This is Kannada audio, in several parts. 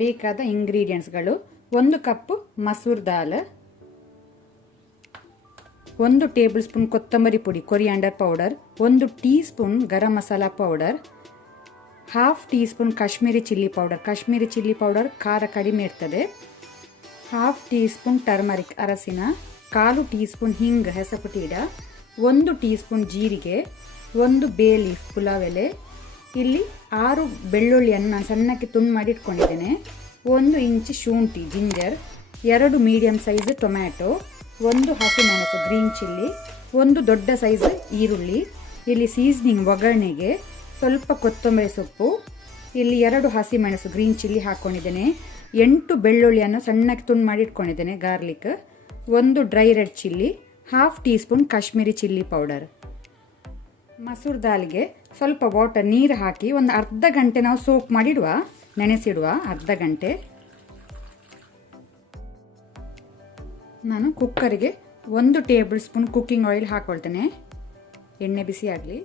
ಬೇಕಾದ ಇಂಗ್ರೀಡಿಯೆಂಟ್ಸ್ಗಳು 1 cup masoor dal, 1 tablespoon ಕೊತ್ತಂಬರಿ ಪುಡಿ coriander powder, 1 teaspoon garam masala powder, half teaspoon Kashmiri chilli powder. Kashmiri chilli powder ಖಾರ ಕಡಿಮೆ ಇರ್ತದೆ. ಹಾಫ್ ಟೀ ಸ್ಪೂನ್ ಟರ್ಮರಿಕ್ ಅರಸಿನ, 1/4 ಟೀ ಸ್ಪೂನ್ ಹಿಂಗ್ ಹೆಸಪುಟೀಡ, 1 ಟೀ ಸ್ಪೂನ್ ಜೀರಿಗೆ, 1 ಬೇ ಲೀಫ್ ಪುಲಾವ್ ಎಲೆ. ಇಲ್ಲಿ 6 ಬೆಳ್ಳುಳ್ಳಿಯನ್ನು ನಾನು ಸಣ್ಣಕ್ಕೆ ತುಂಡು ಮಾಡಿ ಇಟ್ಕೊಂಡಿದ್ದೇನೆ. 1 ಇಂಚ್ ಶುಂಠಿ ಜಿಂಜರ್, 2 ಮೀಡಿಯಂ ಸೈಜ್ ಟೊಮ್ಯಾಟೊ, 1 ಹಸಿಮೆಣಸು ಗ್ರೀನ್ ಚಿಲ್ಲಿ, 1 ದೊಡ್ಡ ಸೈಜ್ ಈರುಳ್ಳಿ. ಇಲ್ಲಿ ಸೀಸನಿಂಗ್ ಒಗ್ಗರಣೆಗೆ ಸ್ವಲ್ಪ ಕೊತ್ತಂಬರಿ ಸೊಪ್ಪು, ಇಲ್ಲಿ 2 ಹಸಿಮೆಣಸು ಗ್ರೀನ್ ಚಿಲ್ಲಿ ಹಾಕ್ಕೊಂಡಿದ್ದೇನೆ. 8 ಬೆಳ್ಳುಳ್ಳಿಯನ್ನು ಸಣ್ಣಕ್ಕೆ ತುಂಡು ಮಾಡಿ ಇಟ್ಕೊಂಡಿದ್ದೇನೆ garlic, 1 dry red chilli, half teaspoon Kashmiri chilli powder. Masoor ದಾಲ್ಗೆ ಸ್ವಲ್ಪ ವಾಟರ್ ನೀರು ಹಾಕಿ ಒಂದು ಅರ್ಧ ಗಂಟೆ ನಾವು ಸೋಕ್ ಮಾಡಿಡುವ, ನೆನೆಸಿಡುವ ಅರ್ಧ ಗಂಟೆ. ನಾನು ಕುಕ್ಕರಿಗೆ 1 ಟೇಬಲ್ ಸ್ಪೂನ್ ಕುಕ್ಕಿಂಗ್ ಆಯಿಲ್ ಹಾಕೊಳ್ತೇನೆ. ಎಣ್ಣೆ ಬಿಸಿ ಆಗಲಿ.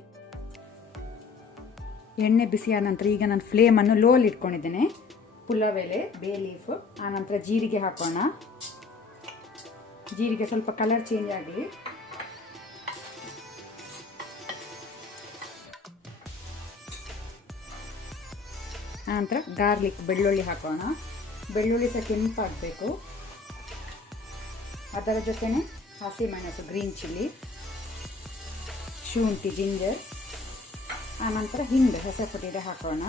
ಎಣ್ಣೆ ಬಿಸಿಯಾದ ನಂತರ ಈಗ ನಾನು ಫ್ಲೇಮನ್ನು ಲೋಲ್ಲಿ ಇಟ್ಕೊಂಡಿದ್ದೇನೆ. ಪುಲಾವ್ ಎಲೆ, ಬೇ ಲೀಫ್, ಆನಂತರ ಜೀರಿಗೆ ಹಾಕೋಣ. ಜೀರಿಗೆ ಸ್ವಲ್ಪ ಕಲರ್ ಚೇಂಜ್ ಆಗಲಿ. ಆನಂತರ ಗಾರ್ಲಿಕ್ ಬೆಳ್ಳುಳ್ಳಿ ಹಾಕೋಣ. ಬೆಳ್ಳುಳ್ಳಿ ಸಹ ಕೆಂಪಾಗಬೇಕು. ಅದರ ಜೊತೆನೆ ಹಸಿಮೆಣಸು ಗ್ರೀನ್ ಚಿಲ್ಲಿ, ಶುಂಠಿ ಜಿಂಜರ್, ಆನಂತರ ಹಿಂಗೆ ಹೆಸರುಪುಡಿ ಹಾಕೋಣ.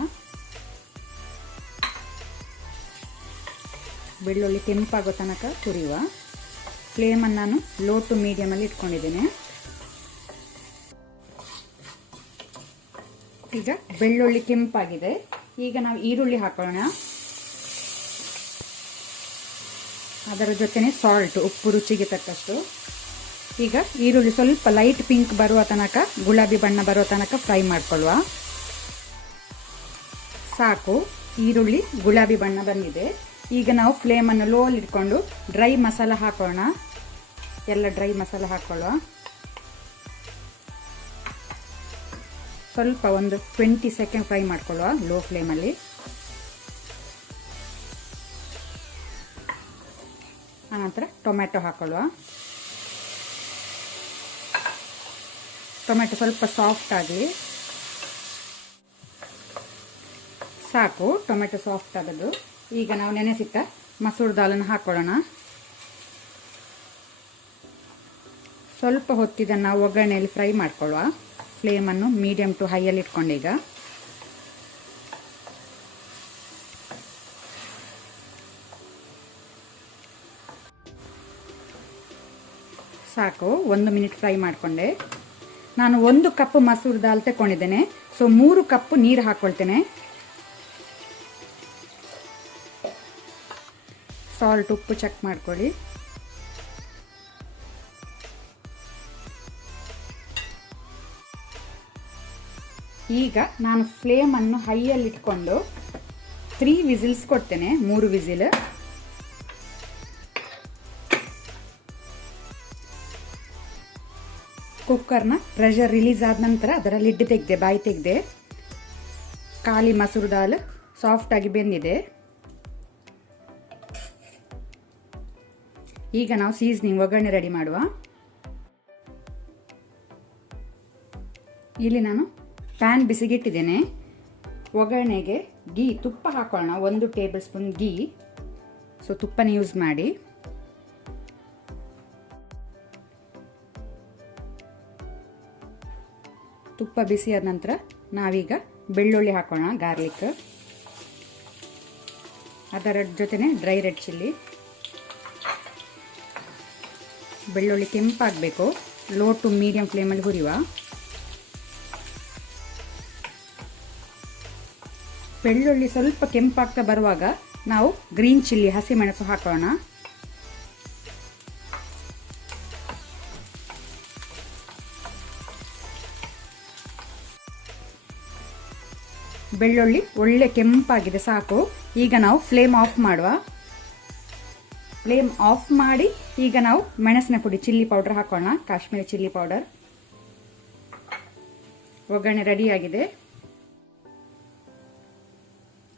ಬೆಳ್ಳುಳ್ಳಿ ಕೆಂಪಾಗೋ ತನಕ ಹುರಿಯುವ. ಫ್ಲೇಮನ್ನು ನಾನು ಲೋ ಟು ಮೀಡಿಯಮಲ್ಲಿ ಇಟ್ಕೊಂಡಿದ್ದೇನೆ. ಈಗ ಬೆಳ್ಳುಳ್ಳಿ ಕೆಂಪಾಗಿದೆ. ಈಗ ನಾವು ಈರುಳ್ಳಿ ಹಾಕೋಣ. ಅದರ ಜೊತೆನೆ ಸಾಲ್ಟ್, ಉಪ್ಪು ರುಚಿಗೆ ತಕ್ಕಷ್ಟು. ಈಗ ಈರುಳ್ಳಿ ಸ್ವಲ್ಪ ಲೈಟ್ ಪಿಂಕ್ ಬರುವ ತನಕ, ಗುಲಾಬಿ ಬಣ್ಣ ಬರುವ ತನಕ ಫ್ರೈ ಮಾಡ್ಕೊಳ್ಳುವ. ಸಾಕು, ಈರುಳ್ಳಿ ಗುಲಾಬಿ ಬಣ್ಣ ಬಂದಿದೆ. ಈಗ ನಾವು ಫ್ಲೇಮನ್ನು ಲೋ ಅಲ್ಲಿ ಇಟ್ಕೊಂಡು ಡ್ರೈ ಮಸಾಲ ಹಾಕೋಣ. ಎಲ್ಲ ಡ್ರೈ ಮಸಾಲ ಹಾಕೊಳ್ಳುವ. ಸ್ವಲ್ಪ ಒಂದು 20 ಸೆಕೆಂಡ್ ಫ್ರೈ ಮಾಡ್ಕೊಳ್ಳುವ ಲೋ ಫ್ಲೇಮಲ್ಲಿ. ಆನಂತರ ಟೊಮ್ಯಾಟೊ ಹಾಕೊಳ್ಳುವ. ಟೊಮೆಟೊ ಸ್ವಲ್ಪ ಸಾಫ್ಟ್ ಆಗಲಿ. ಸಾಕು, ಟೊಮೆಟೊ ಸಾಫ್ಟ್ ಆಗೋದು. ಈಗ ನಾವು ನೆನೆಸಿಟ್ಟ ಮಸೂರ್ ದಾಲನ್ನು ಹಾಕೊಳ್ಳೋಣ. ಸ್ವಲ್ಪ ಹೊತ್ತಿದ್ದನ್ನು ನಾವು ಒಗ್ಗರಣೆಯಲ್ಲಿ ಫ್ರೈ ಮಾಡ್ಕೊಳ್ಳುವ. ಫ್ಲೇಮನ್ನು ಮೀಡಿಯಮ್ ಟು ಹೈಯಲ್ಲಿ ಇಟ್ಕೊಂಡೀಗ ಸಾಕು, 1 ಮಿನಿಟ್ ಫ್ರೈ ಮಾಡಿಕೊಂಡೆ. ನಾನು 1 ಕಪ್ ಮಸೂರ್ ದಾಲ್ ತಗೊಂಡಿದ್ದೇನೆ. ಸೊ 3 ಕಪ್ ನೀರು ಹಾಕೊಳ್ತೇನೆ. ಸಾಲ್ಟ್, ಉಪ್ಪು ಚೆಕ್ ಮಾಡ್ಕೊಳ್ಳಿ. ಈಗ ನಾನು ಫ್ಲೇಮನ್ನು ಹೈಯಲ್ಲಿ ಇಟ್ಕೊಂಡು 3 ವಿಸಿಲ್ಸ್ ಕೊಡ್ತೇನೆ. 3 ವಿಸಿಲ್. ಕುಕ್ಕರ್ನ ಪ್ರೆಷರ್ ರಿಲೀಸ್ ಆದ ನಂತರ ಅದರ ಲಿಡ್ ತೆಗೆದೆ, ಬಾಯಿ ತೆಗೆದೆ. ಖಾಲಿ ಮಸೂರ್ ದಾಲ್ ಸಾಫ್ಟ್ ಆಗಿ ಬೆಂದಿದೆ. ಈಗ ನಾವು ಸೀಸನಿಂಗ್ ಒಗ್ಗರಣೆ ರೆಡಿ ಮಾಡುವ. ಇಲ್ಲಿ ನಾನು ಪ್ಯಾನ್ ಬಿಸಿಗೆ ಇಟ್ಟಿದ್ದೇನೆ. ಒಗ್ಗರಣೆಗೆ ಗೀ, ತುಪ್ಪ ಹಾಕೊಳ್ಳೋಣ. 1 ಟೇಬಲ್ ಸ್ಪೂನ್ ಗೀ. ಸೊ ತುಪ್ಪನ ಯೂಸ್ ಮಾಡಿ. ತುಪ್ಪ ಬಿಸಿಯಾದ ನಂತರ ನಾವೀಗ ಬೆಳ್ಳುಳ್ಳಿ ಹಾಕೋಣ, ಗಾರ್ಲಿಕ್. ಅದರ ಜೊತೆನೆ ಡ್ರೈ ರೆಡ್ ಚಿಲ್ಲಿ. ಬೆಳ್ಳುಳ್ಳಿ ಕೆಂಪಾಗಬೇಕು. ಲೋ ಟು ಮೀಡಿಯಂ ಫ್ಲೇಮಲ್ಲಿ ಹುರಿಯುವ. ಬೆಳ್ಳುಳ್ಳಿ ಸ್ವಲ್ಪ ಕೆಂಪಾಗ್ತಾ ಬರುವಾಗ ನಾವು ಗ್ರೀನ್ ಚಿಲ್ಲಿ, ಹಸಿಮೆಣಸು ಹಾಕೋಣ. ಬೆಳ್ಳುಳ್ಳಿ ಒಳ್ಳೆ ಕೆಂಪಾಗಿದೆ, ಸಾಕು. ಈಗ ನಾವು ಫ್ಲೇಮ್ ಆಫ್ ಮಾಡುವ. ಫ್ಲೇಮ್ ಆಫ್ ಮಾಡಿ ಈಗ ನಾವು ಮೆಣಸಿನ ಪುಡಿ, ಚಿಲ್ಲಿ ಪೌಡರ್ ಹಾಕೋಣ. Kashmiri chilli powder. ಒಗ್ಗರಣೆ ರೆಡಿಯಾಗಿದೆ.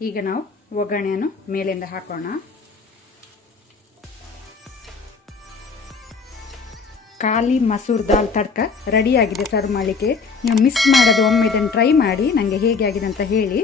ಈಗ ನಾವು ಒಗ್ಗರಣೆಯನ್ನು ಮೇಲಿಂದ ಹಾಕೋಣ. ಖಾಲಿ ಮಸೂರ್ ದಾಲ್ ತಡ್ಕ ರೆಡಿಯಾಗಿದೆ ಸರ್ವ್ ಮಾಡಲಿಕ್ಕೆ. ನೀವು ಮಿಸ್ ಮಾಡೋದು ಒಮ್ಮೆ ಇದನ್ನು ಟ್ರೈ ಮಾಡಿ ನನಗೆ ಹೇಗೆ ಆಗಿದೆ ಅಂತ ಹೇಳಿ.